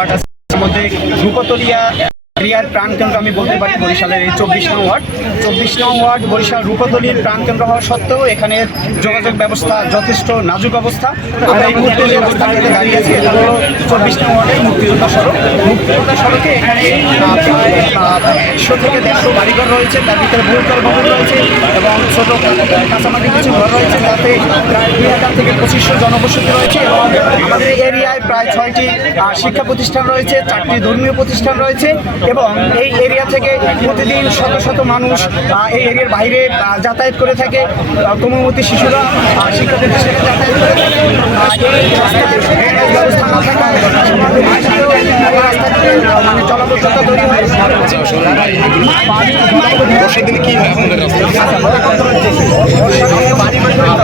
Word আছে, তার মধ্যে রূপতলিয়া এরিয়ার প্রাণকেন্দ্র আমি বলতে পারি বরিশালের এই 24 নং ওয়ার্ড। 24 নং ওয়ার্ড বরিশাল রূপতলির প্রাণকেন্দ্র হওয়া সত্ত্বেও এখানে যোগাযোগ ব্যবস্থা যথেষ্ট নাজুক অবস্থা। আমরা এই মুহূর্তে যে রাস্তাটিতে দাঁড়িয়ে আছি এটা হলো 24 নং ওয়ার্ডের মুক্তিযোদ্ধা সড়ক। মুক্তিযোদ্ধা সড়কে এখানে প্রায় 100 থেকে 150 বাড়িঘর রয়েছে, তার ভিতরে বহুতল ভবন রয়েছে এবং ছোট কাঁচামাটি কিছু ঘর রয়েছে, তাতে প্রায় 2000 থেকে 2500 জনবসতি রয়েছে এবং আমাদের এরিয়ায় প্রায় 6টি শিক্ষা প্রতিষ্ঠান রয়েছে, 4টি ধর্মীয় প্রতিষ্ঠান রয়েছে এবং এই এরিয়া থেকে প্রতিদিন শত শত মানুষ এই এরিয়ার বাইরে যাতায়াত করে থাকে। কোমলমতি শিশুরা শিক্ষা প্রতিষ্ঠানে যাতায়াত করে থাকে। এই রাস্তায় ব্যবস্থা না থাকায় মানে জলাবদ্ধতা তৈরি হয়।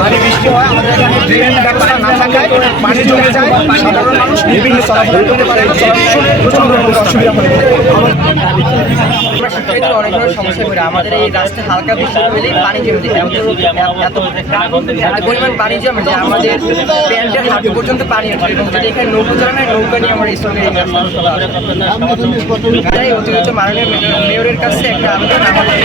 ভারী বৃষ্টি হয়, আমাদের এখানে ড্রেনের ব্যবস্থা না থাকায় পানি জমে যায়, সাধারণ মানুষ বিভিন্ন চলাফেরা করতে পারে, প্রচন্ড অসুবিধা হয়ে থাকে। আমরা শিক্ষার্থীরা অনেক ধরনের সমস্যা করে আমাদের এই রাস্তায় হালকা বৃষ্টি হলেই পানি জমে যায়, এত পরিমাণ পানি জমে যে আমাদের প্যান্টের হাঁটু পর্যন্ত পানি ওঠে এবং যদি এখানে নৌকা চালানো হয় নৌকা নিয়ে আমরা স্কুলে এই রাস্তা অতিরিক্ত মাননীয় মেয়রের কাছে একটা আবেদন আমাদের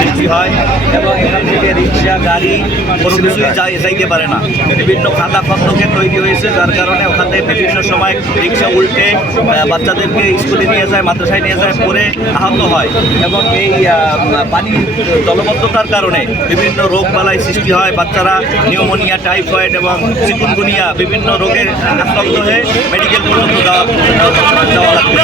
সৃষ্টি হয় এবং এখান থেকে রিক্সা গাড়ি কোনো কিছুই যাইতে পারে না। বিভিন্ন খাতা খন্দকে তৈরি হয়েছে, যার কারণে ওখান থেকে বিভিন্ন সময় রিক্সা উল্টে বাচ্চাদেরকে স্কুলে নিয়ে যায়, মাদ্রাসায় নিয়ে যায়, পরে আহত হয় এবং এই পানি জলবদ্ধতার কারণে বিভিন্ন রোগবালাই সৃষ্টি হয়। বাচ্চারা নিউমোনিয়া, টাইফয়েড এবং চিকুনগুনিয়া বিভিন্ন রোগের আক্রান্ত হয়ে মেডিকেল পর্যন্ত যাওয়া লাগছে।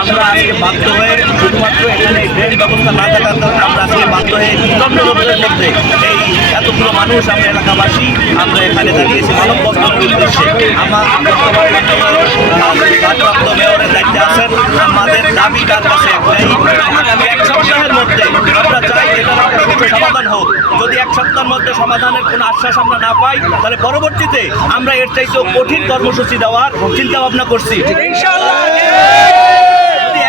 আমরা আজকে বাধ্য হয়ে শুধুমাত্র এখানে ড্রেন ব্যবস্থা না থাকার কারণে আমরা আজকে বাধ্য হয়ে রোগের মধ্যে এই এতগুলো মানুষ আমরা এলাকাবাসী আমরা এখানে দাঁড়িয়েছি মানববন্ধনের উদ্দেশ্যে। ভারপ্রাপ্ত মেয়রের দায়িত্বে আছেন, আমাদের দাবি তার কাছে একটাই, আগামী 1 সপ্তাহের মধ্যে আমরা চাই এটার একটা সুষ্ঠু সমাধান হোক। যদি 1 সপ্তাহের মধ্যে সমাধানের কোনো আশ্বাস আমরা না পাই তাহলে পরবর্তীতে আমরা এর চাইতেও কঠিন কর্মসূচি দেওয়ার চিন্তা ভাবনা করছি। যদি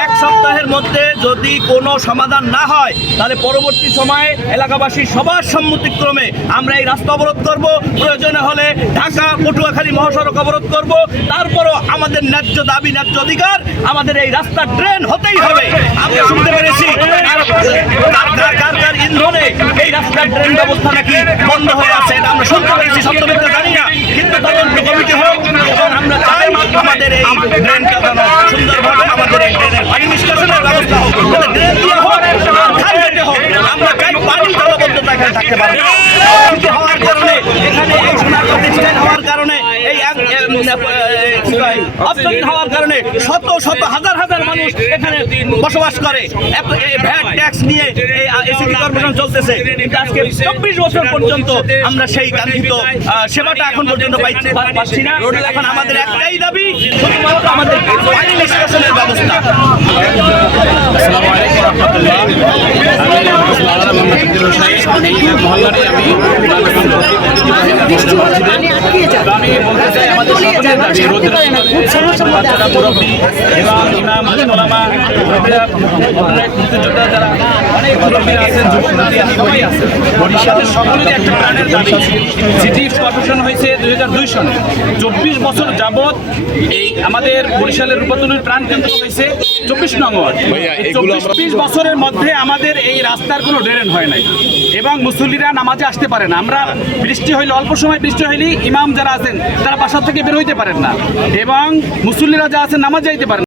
1 সপ্তাহের মধ্যে যদি কোনো সমাধান না হয় তাহলে পরবর্তী সময়ে এলাকাবাসীর সবার সম্মতিক্রমে আমরা এই রাস্তা অবরোধ করব, প্রয়োজনে হলে ঢাকা পটুয়াখালী মহাসড়ক অবরোধ করব। তারপরও আমাদের ন্যায্য দাবি, ন্যায্য অধিকার, আমাদের এই রাস্তা ড্রেন হতেই হবে। আমরা শুনতে পেরেছি কার ইন্ধনে এই রাস্তার ড্রেন ব্যবস্থা নাকি বন্ধ হয়ে আছে, এটা আমরা শুনতে পেরেছি, সত্য মিথ্যা জানি না, কিন্তু তদন্ত কমিটি হোক এবং আমরা চাই আমাদের এই ড্রেনটা যেন সুন্দরভাবে আমাদের এই ড্রেনের পানি নিষ্কাশনের ব্যবস্থা হোক, ড্রেন দিয়ে হোক আর খাল কেটে হোক। আমরা চাই পানি জলবদ্ধতা এখানে থাকতে পারে হওয়ার কারণে, এখানে এই সোনার প্রতিষ্ঠান হওয়ার কারণে, এই অর্থহীন হওয়ার কারণে শত শত হাজার হাজার মানুষ এখানে বসবাস করে। এত ভ্যাট ট্যাক্স নিয়ে এই সিটি কর্পোরেশন চলতেছে, কিন্তু আজকে 24 বছর পর্যন্ত আমরা সেই কাঙ্ক্ষিত সেবাটা এখন পর্যন্ত পাচ্ছি না। এখন আমাদের একটাই দাবি, শুধুমাত্র আমাদের পানি নিষ্কাশনের ব্যবস্থা। আসসালামু আলাইকুম রহমতুল্লাহ। আমি বলতে চাই আমাদের সকলের দাবি রোদের বাচ্চারা, মুরব্বী এবং ইমাম ওলামা, অনেক মুক্তিযোদ্ধা যারা অনেক মুরব্বীরা আছেন, যুবকরা আছেন, বরিশালের সকলের একটা প্রাণের দাবি। সিটি কর্পোরেশন হয়েছে 2002 সনে, 24 বছর যাবৎ এই আমাদের বরিশালের রূপতলির প্রাণকেন্দ্র হয়েছে 24 নং ওয়ার্ড। 24 বছরের মধ্যে আমাদের এই রাস্তার কোনো ড্রেন হয় নাই এবং মুসল্লিরা নামাজে আসতে পারে না। আমরা বৃষ্টি হইলে, অল্প সময় বৃষ্টি হইলেই ইমাম যারা আছেন তারা বাসা থেকে বের হইতে পারেন না এবং মুসল্লিরা যা আছেন নামাজ যাইতে পারেন